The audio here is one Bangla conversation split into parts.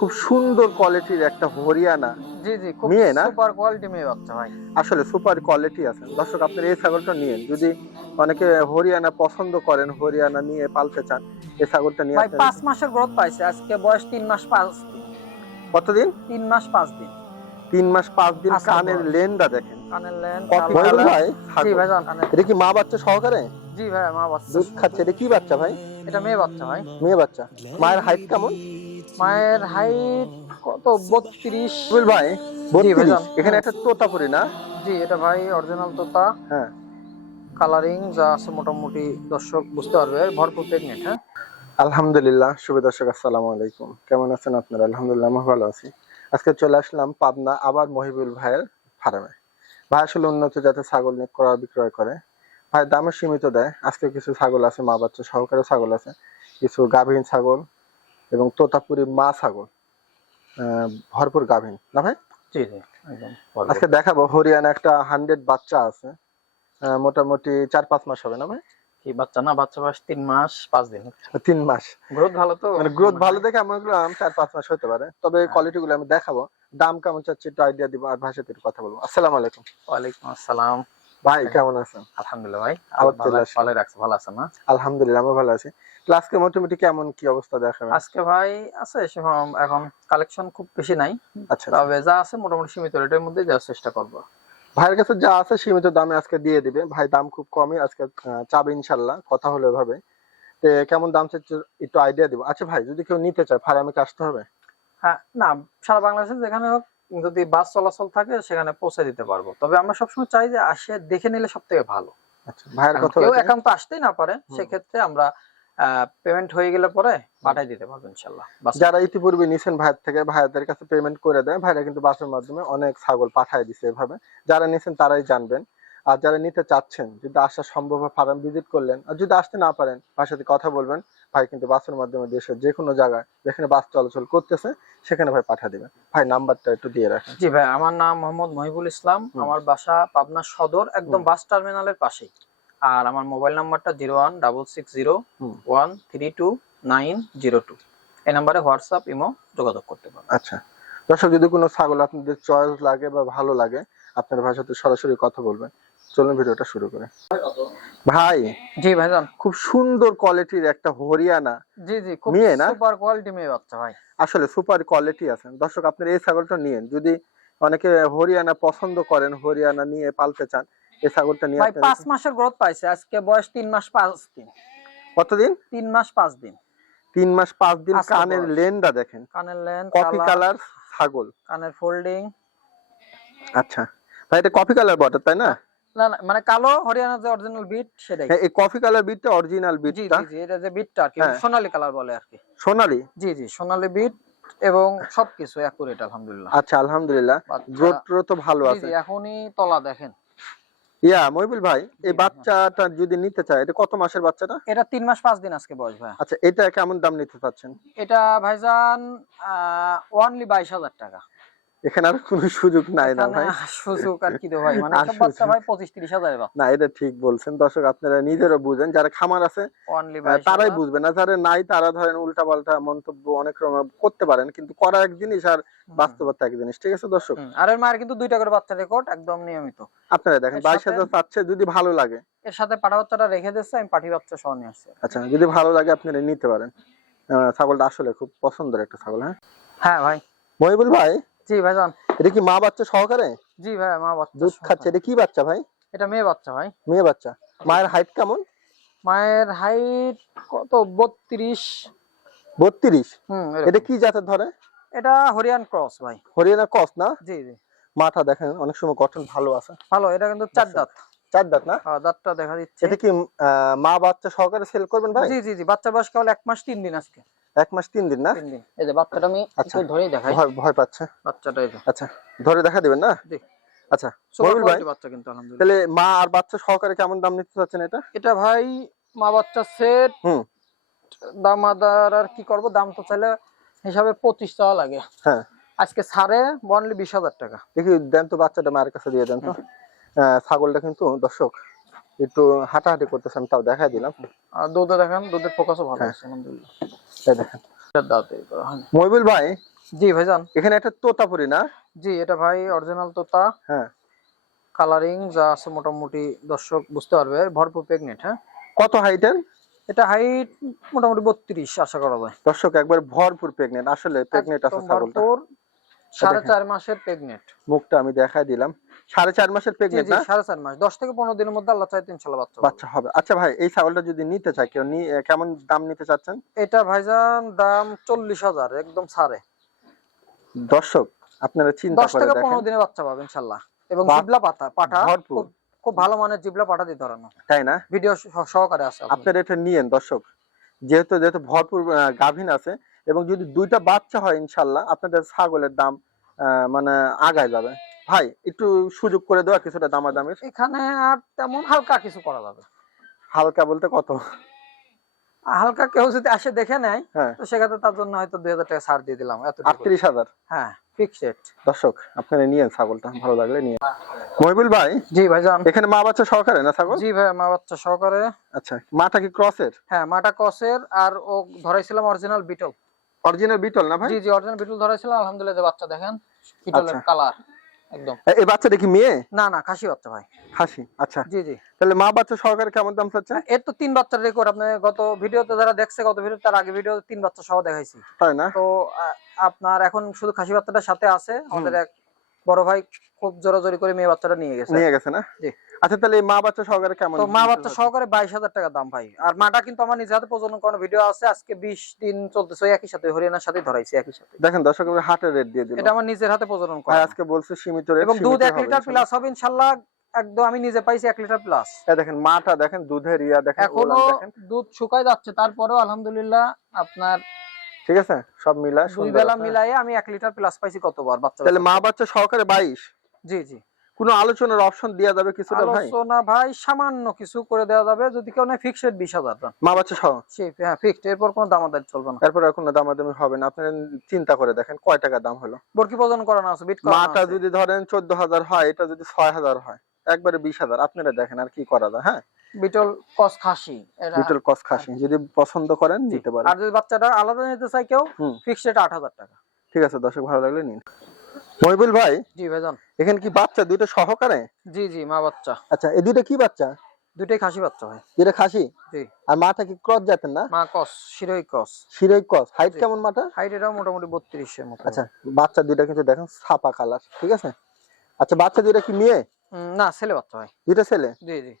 খুব সুন্দর কোয়ালিটির একটা হরিয়ানা জি জি খুব মেয়ে না? সুপার কোয়ালিটি মেয়ে বাচ্চা ভাই। আসলে সুপার কোয়ালিটি আছে। দর্শক আপনার এই ছাগলটা নিয়েন। যদি অনেকে হরিয়ানা পছন্দ করেন হরিয়ানা নিয়ে পালতে চান এই ছাগলটা নিয়ে ভাই আপনারা- পাঁচ মাসের গ্রোথ পাইছে। আজকে বয়স তিন মাস পাঁচ দিন। কতদিন? তিন মাস পাঁচ দিন। তিন মাস পাঁচ দিন কানের। লেনটা দেখেন। কানের লেন কালার- ভাই? জি ভাই কানের এটা কি মা বাচ্চা সহকারে? জি ভাই মা বাচ্চা। দুধ খাচ্ছে। এটা কি বাচ্চা ভাই? এটা মেয়ে বাচ্চা ভাই। মেয়ে বাচ্চা। মায়ের হাইট কেমন? মায়ের হাইট কত? বত্রিশ। ভাই 32 এখানে একটা তোতা তোতাপুরি না? জি এটা ভাই অরিজিনাল তোতা। হ্যাঁ। কালারিং যা আছে মোটামুটি দর্শক বুঝতে পারবে ভরপুর প্রেগনেন্ট হ্যাঁ? আলহামদুলিল্লাহ শুভ দর্শক আসসালামু আলাইকুম। কেমন আছেন আপনারা? আলহামদুলিল্লাহ আমি ভালো আছি। আজকে চলে আসলাম পাবনা আবার মহিবুল ভাইয়ের ফার্মে। ভাই আসলে উন্নত জাতের ছাগল নিয়ে ক্রয় বিক্রয় করে। ভাই দামে সীমিত দেয়। আজকে কিছু ছাগল আছে মা বাচ্চা সহকারে ছাগল আছে। কিছু গাভীন ছাগল এবং তোতাপুরি মা ছাগল ভরপুর গাভীন। না ভাই? জি জি আজকে দেখাবো হরিয়ানা একটা হান্ড্রেড বাচ্চা আছে। মোটামুটি চার পাঁচ মাস হবে না ভাই? কি বাচ্চা? না বাচ্চা বয়স তিন মাস পাঁচ দিন। তিন মাস। গ্রোথ ভালো তো? মানে গ্রোথ ভালো দেখে আমার বললাম চার পাঁচ মাস হতে পারে। তবে হ্যাঁ। কোয়ালিটি গুলো আমি দেখাবো। দাম কেমন চাচ্ছি একটু আইডিয়া দিব আর ভাষাতে একটু কথা বলব। আসসালামু আলাইকুম। ওয়ালাইকুম আসসালাম। ভাই কেমন আছেন? আলহামদুলিল্লাহ ভাই আবার ভালো রাখছে ভালো আছে না? আলহামদুলিল্লাহ আমি ভালো আছি। ক্লাসকে মোটামুটি কেমন কি অবস্থা দেখাবেন আজকে ভাই আছে এখন কালেকশন খুব বেশি নাই। আচ্ছা তবে যা আছে মোটামুটি সীমিত রেটের মধ্যে যাওয়ার চেষ্টা করব। ভাইয়ের কাছে যা আছে সীমিত দামে আজকে দিয়ে দিবে। ভাই দাম খুব কমই আজকে চাবে ইনশাল্লাহ কথা হলো এভাবে। তো কেমন দাম একটু আইডিয়া দিব। আচ্ছা ভাই যদি কেউ নিতে চায় ভাই ফার্মে আসতে হবে? হ্যাঁ না সারা বাংলাদেশে যেখানে হোক যদি বাস চলাচল থাকে সেখানে পৌঁছে দিতে পারব। তবে আমরা সবসময় চাই যে আসে দেখে নিলে সব থেকে ভালো। আচ্ছা ভাইয়ের কথা কেউ একান্ত আসতেই না পারে সেক্ষেত্রে আমরা পেমেন্ট হয়ে গেলে পরে পাঠাই দিতে পারব ইনশাল্লাহ। যারা ইতিপূর্বে নিছেন ভাইয়ের থেকে ভাইয়াদের কাছে পেমেন্ট করে দেয় ভাইরা কিন্তু বাসের মাধ্যমে অনেক ছাগল পাঠায় দিছে এভাবে। যারা নিছেন তারাই জানবেন। আর যারা নিতে চাচ্ছেন যদি আসা সম্ভব হয় ফার্ম ভিজিট করলেন আর যদি আসতে না পারেন ভাইয়ের সাথে কথা বলবেন ভাই কিন্তু বাসের মাধ্যমে দেশের যে কোনো জায়গায় যেখানে বাস চলাচল করতেছে সেখানে ভাই পাঠিয়ে দিবেন। ভাই নাম্বারটা একটু দিয়ে রাখেন। জি ভাই আমার নাম মোহাম্মদ মহিবুল ইসলাম আমার বাসা পাবনা সদর একদম। বাস টার্মিনালের পাশেই। আর আমার মোবাইল নাম্বারটা zero one double six zero one three two nine zero two. এই নাম্বারে হোয়াটসঅ্যাপ ইমো যোগাযোগ করতে পারেন। আচ্ছা। দর্শক যদি কোনো ছাগল আপনাদের চয়েস লাগে বা ভালো লাগে আপনার ভাইয়ের সাথে সরাসরি কথা বলবেন। চলুন ভিডিওটা শুরু করে। ভাই জি ভাইজান। খুব সুন্দর কোয়ালিটির একটা হরিয়ানা। জি জি খুব না? সুপার কোয়ালিটি মেয়ে বাচ্চা ভাই। আসলে সুপার কোয়ালিটি আছে দর্শক আপনার এই ছাগলটা নিয়েন। যদি অনেকে হরিয়ানা পছন্দ করেন হরিয়ানা নিয়ে পালতে চান এই ছাগলটা নিয়ে ভাই আপনারা- পাঁচ মাসের গ্রোথ পাইছে। আজকে বয়স তিন মাস পাঁচ দিন। কতদিন? তিন মাস পাঁচ দিন। তিন মাস পাঁচ দিন আচ্ছা, কানের। লেনটা দেখেন। কানের লেন কপি কালার ছাগল। কানের ফোল্ডিং আচ্ছা। ভাই এটা কপি কালার বটে তাই না? না না মানে কালো হরিয়ানা যে অরিজিনাল বিট সেটাই। হ্যাঁ, এই কফি কালার বিটটা অরিজিনাল জি বিটটা জি জি এটা যে বিটটা আর কি হ্যাঁ। সোনালী কালার বলে আর কি। সোনালি? জি জি সোনালী বিট এবং সবকিছু অ্যাকুরেট আলহামদুলিল্লাহ। আচ্ছা আলহামদুলিল্লাহ। গ্রোথ তো ভালো আছে। জি এখনই তলা দেখেন। ইয়া মহিবুল ভাই এই বাচ্চাটা যদি নিতে চায় এটা কত মাসের বাচ্চাটা? এটা তিন মাস পাঁচ দিন আজকে বয়স ভাই। আচ্ছা এটা কেমন দাম নিতে চাচ্ছেন? এটা ভাইজান বাইশ হাজার টাকা। এখানে আর কোনো সুযোগ নাই না ভাই। সুযোগ আর কি দেবো ভাই? মানে সব বাচ্চা ভাই পঁচিশ তিরিশ হাজার না এটা ঠিক বলছেন। দর্শক আপনারা নিজেরও বুঝেন যারা খামার আছে তারাই বুঝবে না। যারা নাই তারা ধরেন উল্টা পাল্টা মন্তব্য অনেক রকম করতে পারেন কিন্তু করা এক জিনিস আর বাস্তবতা এক জিনিস ঠিক আছে দর্শক? আর এর মায়ের কিন্তু দুইটা করে বাচ্চা রেকর্ড একদম নিয়মিত। আপনারা দেখেন এর বাইশ সাথে- চাচ্ছে যদি ভালো লাগে। এর সাথে পাঠা বাচ্চাটা রেখে দিচ্ছে আমি পাঠি বাচ্চা সহ নিয়ে আসছি। আচ্ছা যদি ভালো লাগে আপনারা নিতে পারেন। ছাগলটা আসলে খুব পছন্দের একটা ছাগল হ্যাঁ? হ্যাঁ ভাই। মহিবুল ভাই? জি ভাইজান। এটা কি মা বাচ্চা সহকারে? জি ভাই মা বাচ্চা দুধ খাচ্ছে। এটা কি বাচ্চা ভাই? এটা মেয়ে বাচ্চা ভাই। মেয়ে বাচ্চা। মায়ের হাইট কেমন? মায়ের হাইট কত? বত্রিশ। বত্রিশ? হুম এটা কি জাতের ধরে? এটা হরিয়ান ক্রস ভাই। হরিয়ানা কস না? জি জি। মাথা দেখেন অনেক সময় গঠন ভালো আছে। ভালো এটা কিন্তু চার আচ্ছা, দাঁত। চার দাঁত না? আহ, দাঁতটা দেখা দিচ্ছে। এটা কি মা বাচ্চা সহকারে সেল করবেন ভাই? জি জি জি বাচ্চা বয়স কেবল এক মাস তিন দিন আজকে। এক মাস তিন দিন না? এই যে বাচ্চাটা আমি আচ্ছা। একটু ধরেই দেখাই। ভয় ভয় পাচ্ছে? বাচ্চাটা এই আচ্ছা ধরে দেখা দিবেন না? জি। আচ্ছা ভাই? বাচ্চা কিন্তু আলহামদুলিল্লাহ। তাহলে মা আর বাচ্চা সহকারে কেমন দাম নিতে চাচ্ছেন এটা? এটা ভাই মা বাচ্চা সেট হুম। দাম আদার আর কি করব? দাম তো চাইলে হিসাবে পঁচিশ টাকা লাগে। হ্যাঁ। আজকে সাড়ে বনলি বিশ হাজার টাকা। দেখি দেন তো বাচ্চাটা মায়ের কাছে দিয়ে দেন তো। ছাগলটা কিন্তু দর্শক একটু হাঁটাহাঁটি করতেছেন তাও দেখাই দিলাম। আর দুধে দেখেন দুধের ফোকাসও ভালো হ্যাঁ। আছে আলহামদুলিল্লাহ। দেখেন। হ্যাঁ। মহিবুল ভাই জি ভাইজান এখানে একটা তোতাপুরি না? জি এটা ভাই অরিজিনাল তোতা। হ্যাঁ। কালারিং যা আছে মোটামুটি দর্শক বুঝতে পারবে ভরপুর প্রেগনেন্ট হ্যাঁ। কত হাইটের এটা হাইট মোটামুটি বত্রিশ আশা করা যায়। দর্শক একবার ভরপুর প্রেগনেন্ট আসলে প্রেগনেন্ট আছে ছাগলটা। সাড়ে চার মাসের প্রেগনেন্ট মুখটা আমি দেখাই দিলাম। সাড়ে চার মাসের প্রেগনেন্ট না? সাড়ে চার মাস। দশ থেকে পনেরো দিনের মধ্যে আল্লাহ চাইতে ইনশাল্লাহ বাচ্চা বাচ্চা হবে। আচ্ছা ভাই এই ছাগলটা যদি নিতে চায় কেউ কেমন দাম নিতে চাচ্ছেন? এটা ভাইজান দাম চল্লিশ হাজার একদম ছাড়ে। দর্শক আপনারা চিন্তা করে থেকে দেখেন। পনেরো দিনে বাচ্চা পাবে ইনশাল্লাহ। এবং জিবলা পাতা পাঠা ভরপুর। খুব ভালো মানের জিবলা পাঠা দিয়ে ধরানো। তাই না? ভিডিও সহকারে আছে আপনারা। এটা নিয়েন দর্শক। যেহেতু যেহেতু ভরপুর গাভীন আছে এবং যদি দুইটা বাচ্চা হয় ইনশাল্লাহ আপনাদের ছাগলের দাম আহ, মানে আগায় যাবে। ভাই একটু সুযোগ করে দেওয়া কিছুটা দামাদামির। এখানে আর তেমন হালকা কিছু করা যাবে হালকা বলতে কত? হালকা কেউ যদি আসে দেখে নেয় হ্যাঁ। তো সেক্ষেত্রে তার জন্য হয়তো দুই হাজার টাকা ছাড় দিয়ে দিলাম এত আটত্রিশ হাজার? হ্যাঁ ফিক্সড দর্শক আপনারা নিয়েন ছাগলটা ভালো লাগলে নিয়ে মহিবুল ভাই? জি ভাইজান। এখানে মা বাচ্চা সহকারে না ছাগল? জি ভাই মা বাচ্চা সহকারে। আচ্ছা মাটা কি ক্রসের? হ্যাঁ মাটা কসের আর ও ধরাইছিলাম অরিজিনাল বিটল অরিজিনাল বিটল না ভাই? জি জি অরিজিনাল বিটল ধরাইছিলাম আলহামদুলিল্লাহ বাচ্চা দেখেন বিটলের। কালার একদম। এই বাচ্চাটা কি মেয়ে? না না খাসি বাচ্চা ভাই। খাসি আচ্ছা। জি জি। তাহলে মা বাচ্চা সহকারে কেমন দাম চাচ্ছেন এর তো তিন বাচ্চার রেকর্ড আপনি গত ভিডিওতে যারা দেখছে গত ভিডিও তার আগে ভিডিও তিন বাচ্চা সহ দেখাইছি। তাই না? তো আপনার এখন শুধু খাসি বাচ্চাটার সাথে আছে আমাদের এক বড় ভাই খুব জোরাজোরি করে মেয়ে বাচ্চাটা নিয়ে গেছে। নিয়ে গেছে না? জি। আচ্ছা তাহলে মা বাচ্চা সহকারে কেমন তো মা বাচ্চা সহকারে বাইশ হাজার টাকা দাম ভাই। আর মাটা কিন্তু আমার নিজে হাতে প্রজনন করানো ভিডিও আছে আজকে বিশ দিন চলতেছে একই সাথে হরিয়ানার সাথে ধরাইছি একই সাথে। দেখেন দর্শক হাটের রেট দিয়ে দিল এটা আমার নিজের হাতে প্রজনন ভাই করা আজকে বলছে সীমিত রেট এবং দুধ এক লিটার প্লাস হবে ইনশাল্লাহ একদম আমি নিজে পাইছি এক লিটার প্লাস এই দেখেন মাটা দেখেন দুধের ইয়া দেখেন এখনও দুধ শুকায় যাচ্ছে তারপরেও আলহামদুলিল্লাহ আপনার ঠিক আছে? সব মিলা দুই বেলা আছে। আমি এক লিটার প্লাস পাইছি কতবার? বাচ্চা তাহলে মা বাচ্চা সহকারে বাইশ? জি জি। কোনো আলোচনার অপশন দেওয়া যাবে কিছুটা ভাই? আলোচনা ভাই সামান্য কিছু করে দেওয়া যাবে। যদি কেউ নেয় ফিক্সড বিশ হাজার মা বাচ্চা সহ? হ্যাঁ ফিক্সড এরপর কোনো দামাদারি চলবে না। এরপর আর কোনো দামাদামি হবে না। আপনারা চিন্তা করে দেখেন কয় টাকা দাম হলো। বরকি প্রজন করানো আছে বিট করানো মাটা। যদি ধরেন চোদ্দ হাজার হয় এটা যদি ছয় হাজার হয় একবারে বিশ হাজার। আপনারা দেখেন আর কি করা যায় হ্যাঁ? বিটল কস খাসি লিটল কস খাসি যদি পছন্দ করেন নিতে পারেন। আর যদি বাচ্চাটা আলাদা নিতে চাই কেউ ফিক্সড আট হাজার টাকা। ঠিক আছে দর্শক ভালো লাগলে নিন। মহিবুল ভাই জি ভাইজান। এখানে কি বাচ্চা দুইটা সহকারে? জি জি মা বাচ্চা। আচ্ছা এই দুইটা কি বাচ্চা? খাসি বাচ্চা ভাই। দুইটা খাসি? জি। আর মাটা কি ক্রস জাতের না? মা কস শিরোই কস। শিরোই ক্রস হাইট কেমন মাটা হাইট এটাও মোটামুটি বত্রিশের মতো। আচ্ছা বাচ্চা দুইটা কিন্তু দেখেন ছাপা কালার ঠিক আছে? আচ্ছা বাচ্চা দুইটা কি মেয়ে? না ছেলে বাচ্চা ভাই। দুইটা ছেলে? জি জি।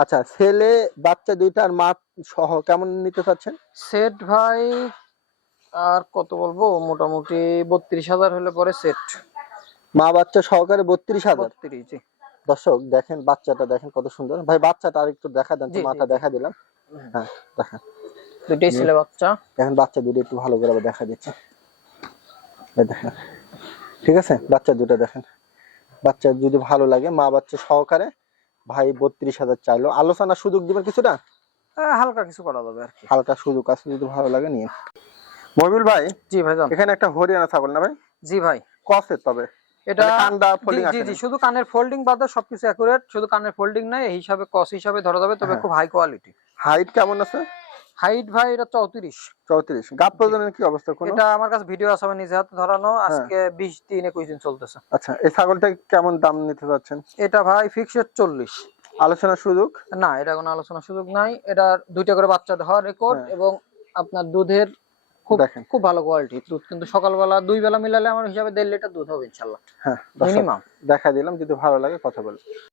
আচ্ছা ছেলে বাচ্চা দুইটা আর মা সহ কেমন নিতে চাচ্ছেন? সেট ভাই আর কত বলব? মোটামুটি বত্রিশ হাজার হলে পরে সেট। মা বাচ্চা সহকারে বত্রিশ হাজার? বত্রিশ জি। দর্শক দেখেন বাচ্চাটা দেখেন কত সুন্দর। ভাই বাচ্চাটা আর একটু দেখা দেন মাটা দেখা দিলাম। হ্যাঁ দেখা। দুইটাই ছেলে বাচ্চা। এখন বাচ্চা দুটো একটু ভালো করে আবার দেখা দিচ্ছে। দেখেন। ঠিক আছে? বাচ্চা দুটো দেখেন। বাচ্চা যদি ভালো লাগে মা বাচ্চা সহকারে ভাই বত্রিশ হাজার চাইলো। আলোচনা সুযোগ দিবেন কিছুটা? হালকা কিছু করা যাবে আর হালকা সুযোগ আছে যদি ভালো লাগে নিয়ে মহিবুল ভাই জি ভাই এখানে একটা হরিয়ানা ছাগল না ভাই? জি ভাই। কফের তবে। এটা মানে কান্দা জি ফোল্ডিং জি জি শুধু কানের ফোল্ডিং বাদে সবকিছু অ্যাকুরেট শুধু কানের ফোল্ডিং নাই হিসাবে কস হিসাবে ধরা যাবে তবে হ্যাঁ। খুব হাই কোয়ালিটি হাইট কেমন আছে? হাইট ভাই এটা চৌত্রিশ। চৌত্রিশ। প্রজনের কি অবস্থা কোনো? এটা আমার কাছে ভিডিও আছে আমি নিজে হাতে ধরানো। হ্যাঁ। আজকে বিশ দিন একুশ দিন চলতেছে। আচ্ছা এই ছাগলটা কেমন দাম নিতে চাচ্ছেন এটা ভাই ফিক্সড চল্লিশ। আলোচনার সুযোগ? না এটা কোনো আলোচনার সুযোগ নাই। এটা দুইটা করে বাচ্চা হওয়ার রেকর্ড হ্যাঁ। এবং আপনার দুধের খুব খুব ভালো কোয়ালিটি দুধ। কিন্তু সকালবেলা দুই বেলা মিলালে আমার হিসাবে দেড় লিটার দুধ হবে ইনশাল্লাহ। হ্যাঁ মিনিমাম দেখা দিলাম যদি ভালো লাগে কথা বলব